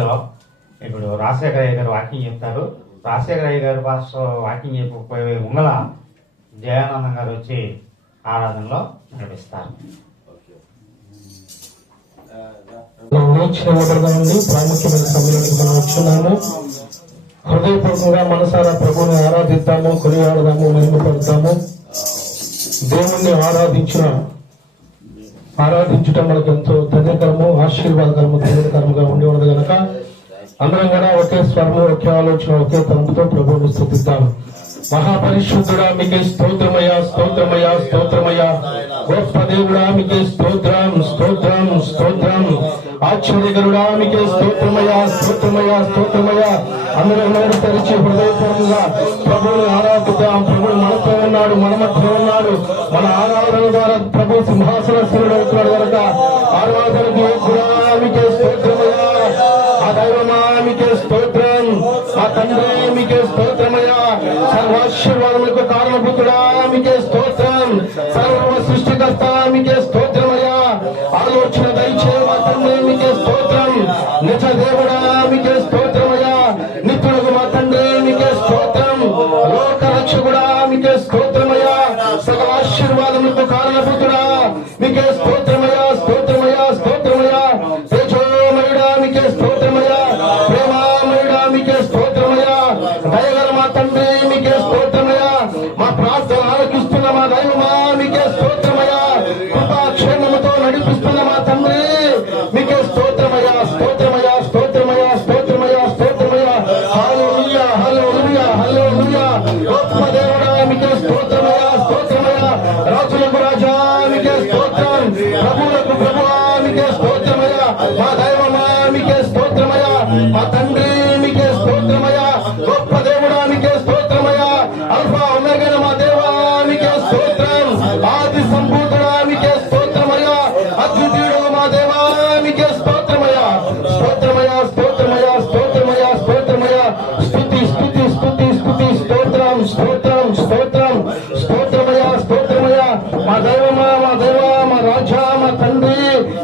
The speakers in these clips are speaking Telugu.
హలో ఇప్పుడు రాజశేఖర అయ్య గారు వాకింగ్ చెప్తారు. రాజశేఖర అయ్య గారు భాష వాకింగ్ చెప్పకపోయే ఉంగల జయానందం గారు వచ్చి ఆరాధనలో నడిపిస్తారు. ప్రాముఖ్యమైన సమయానికి మనం వచ్చున్నాము. హృదయపూర్వకంగా మనసారా ప్రభుని ఆరాధిద్దాము కొనియాడదాము మెరుగుపడతాము దేవుణ్ణి ఆరాధించిన ఆరాధించటం మనకు ఎంతో ధన్యకరము ఆశీర్వాదకరము ధన్యకరముగా ఉండేవాడు గనక. అందరం కూడా ఒకే స్వరము ఒకే ఆలోచన ఒకే తలంపుతో ప్రభువుని స్థుతిద్దాం. మహాపరిశుద్ధుడా మీకే స్తోత్రమయ స్తోత్రమయ స్తోత్రమయ గొప్ప దేవుడా మీకే స్తోత్రం స్తోత్రం స్తోత్రం. ఆశ్చర్యకరుడా మీకే స్తోత్రమయ్యా స్తోత్రమయ్యా స్తోత్రమయ్యా. అందరూ నోరు తెరిచి హృదయపూర్వకంగా ప్రభువుని ఆరాధిద్దాం. ప్రభువు మనతో ఉన్నాడు మన మధ్య ఉన్నాడు. మన ఆరాధన ద్వారా ప్రభు సింహాసనస్థుడు అవుతున్నాడు కనుక ఆరాధనకు మీకే స్తోత్రమయ్యా. ఆ దైవమా మీకే స్తోత్రం ఆ తండ్రి మీకే స్తోత్రమయ్యా. సర్వాశీర్వాదములకు కారణభూతుడా మీకే స్తోత్రం సర్వ సృష్టికర్త మీకే స్తోత్రం నిజ దేవుడా మీకే స్తోత్రమయ్యా Go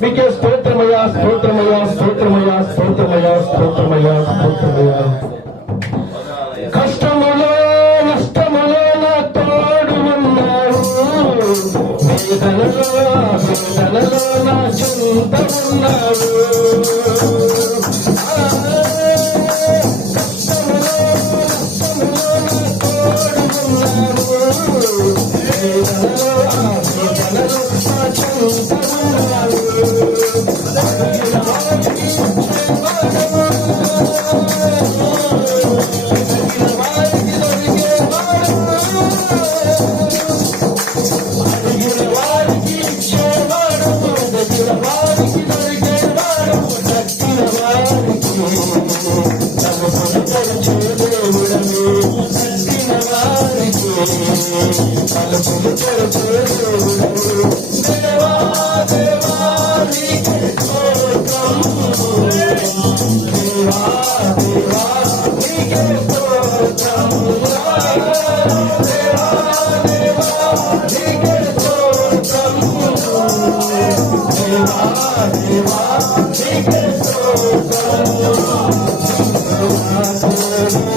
మీకే देशो चवे चो चेवा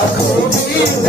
రక్షణ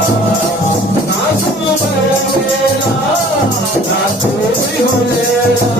नाच मेरा नाच होले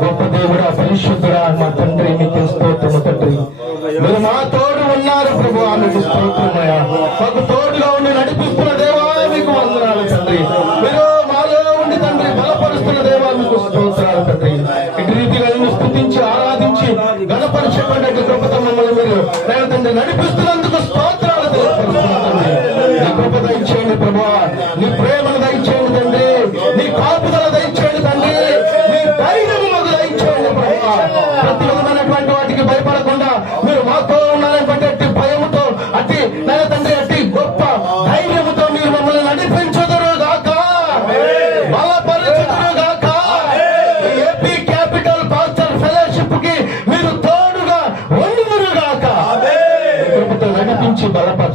గొప్ప దేవుడా పరిశుద్ధుడా మా తండ్రి మీకు స్తోత్రము తండ్రి. మీరు మా తోడు ఉన్నారు ప్రభు మీకు స్తోత్రమయ్యా మాకు తోడు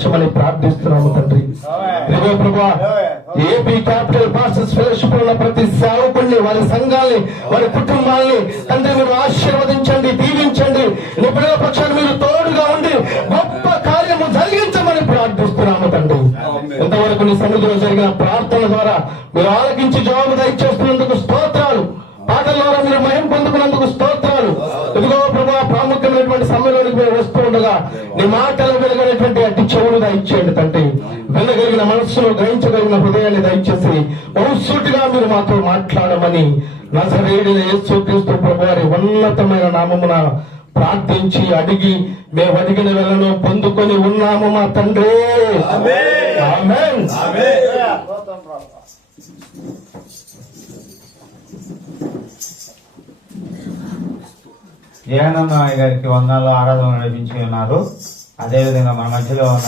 బలపరచమని ప్రార్థిస్తున్నాము తండ్రి. ప్రభా ఏపీ క్యాపిటల్ పాస్టర్స్ ఫెలోషిప్ ఉన్న ప్రతి సేవకుల్ని వారి సంఘాల్ని వారి కుటుంబాల్ని తండ్రి మీరు ఆశీర్వదించండి దీవించండి. నిపుణుల పక్షాన్ని మీరు తోడుగా ఉండి గొప్ప కార్యము జరిగించమని ప్రార్థిస్తున్నాము తండ్రి. ఇంతవరకు నీ సన్నిధిలో జరిగిన ప్రార్థన ద్వారా మీరు ఆలకించి జవాబు దయచేస్తున్నందుకు స్తోత్రాలు. పాటల ద్వారా మీరు మహిం పొందుకున్నందుకు నీ మాటలు వెలుగైనటువంటి అట్టి చెవులు దయచేయండి తండ్రి. వినగలిగిన మనస్సును గ్రహించగలిగిన హృదయాన్ని దయచేసి బహుసూటిగా మీరు మాతో మాట్లాడమని నజరేడిన యేసు క్రీస్తు ప్రభు వారి ఉన్నతమైన నామమున ప్రార్థించి అడిగి మేము అడిగిన వెళ్ళను పొందుకొని ఉన్నాము మా తండ్రి. ఆమేన్ జయానంద గారికి వందనాలు ఆరాధన నడిపించి ఉన్నారు. అదేవిధంగా మన మధ్యలో ఉన్న